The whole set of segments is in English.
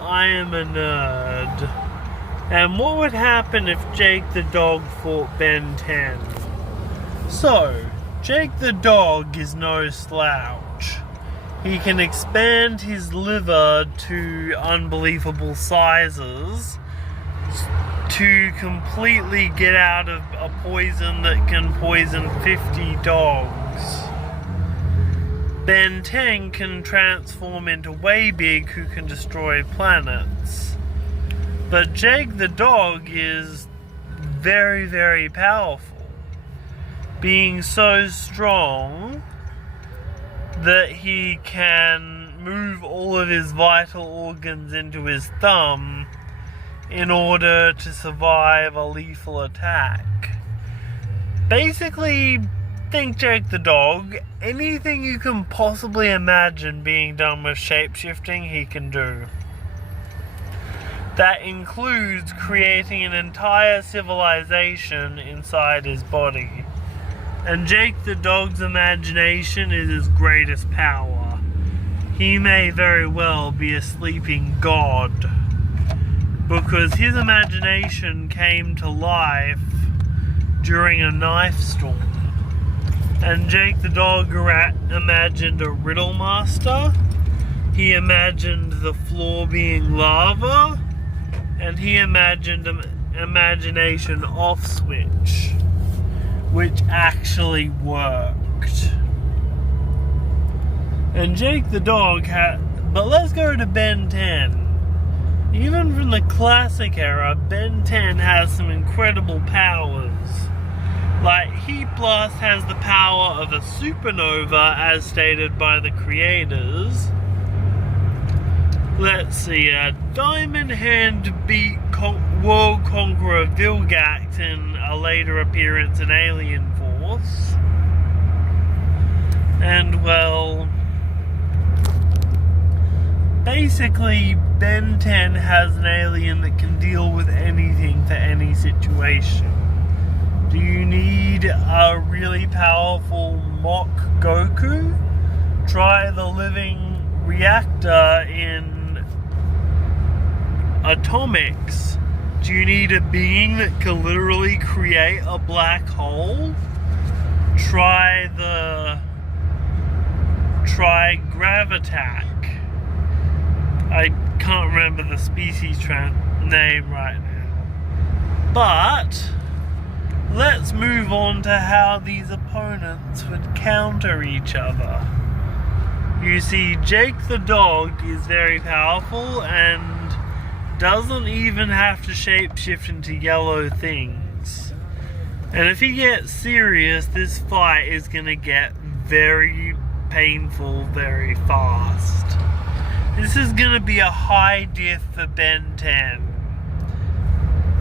I am a nerd. And what would happen if Jake the dog fought Ben 10? So, Jake the dog is no slouch. He can expand his liver to unbelievable sizes to completely get out of a poison that can poison 50 dogs. Ben 10 can transform into Waybig, who can destroy planets. But Jake the dog is very, very powerful, being so strong that he can move all of his vital organs into his thumb in order to survive a lethal attack. Basically, think Jake the dog. Anything you can possibly imagine being done with shapeshifting, he can do. That includes creating an entire civilization inside his body. And Jake the dog's imagination is his greatest power. He may very well be a sleeping god, because his imagination came to life during a knife storm. And Jake the dog imagined a riddle master. He imagined the floor being lava. And he imagined an imagination off switch, which actually worked. And Jake the dog but let's go to Ben 10. Even from the classic era, Ben 10 has some incredible powers. Like, Heat Blast has the power of a supernova, as stated by the creators. Let's see, Diamond Hand beat World Conqueror Vilgax in a later appearance in Alien Force. And, well, basically, Ben 10 has an alien that can deal with anything for any situation. Do you need a really powerful mock Goku? Try the living reactor in Atomics. Do you need a being that can literally create a black hole? Try Gravitac. I can't remember the species name right now. But let's move on to how these opponents would counter each other. You see, Jake the dog is very powerful and doesn't even have to shapeshift into yellow things. And if he gets serious, this fight is going to get very painful very fast. This is going to be a high diff for Ben 10.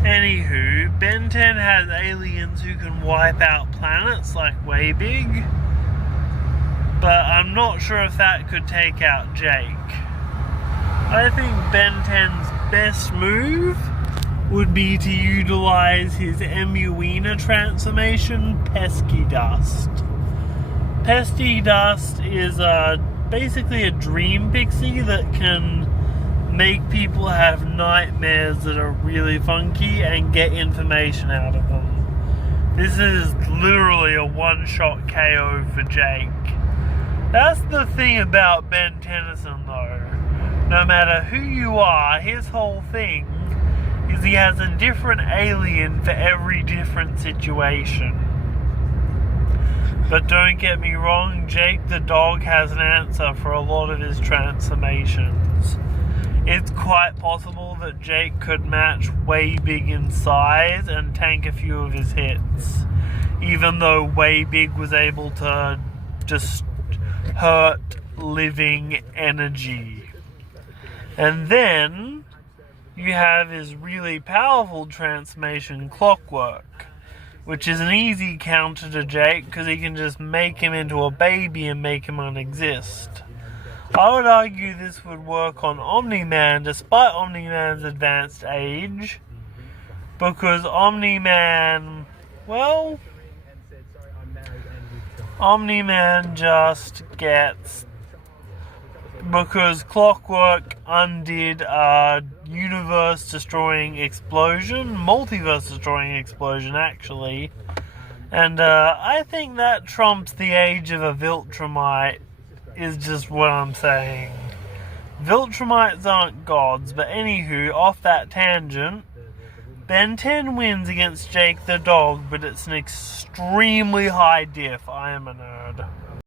Anywho, Ben 10 has aliens who can wipe out planets like Waybig, but I'm not sure if that could take out Jake. I think Ben 10's best move would be to utilize his Emuina transformation, Pesky Dust. Pesky Dust is basically a dream pixie that can make people have nightmares that are really funky and get information out of them. This is literally a one-shot KO for Jake. That's the thing about Ben Tennyson though. No matter who you are, his whole thing is he has a different alien for every different situation. But don't get me wrong, Jake the dog has an answer for a lot of his transformations. It's quite possible that Jake could match Waybig in size and tank a few of his hits, even though Waybig was able to just hurt living energy. And then you have his really powerful transformation, Clockwork, which is an easy counter to Jake because he can just make him into a baby and make him unexist. I would argue this would work on Omni-Man despite Omni-Man's advanced age, because Omni-Man, well, Omni-Man just gets because Clockwork undid a universe-destroying explosion, multiverse-destroying explosion, actually. And I think that trumps the age of a Viltrumite, is just what I'm saying. Viltrumites aren't gods, but anywho, off that tangent, Ben 10 wins against Jake the dog, but it's an extremely high diff. I am a nerd.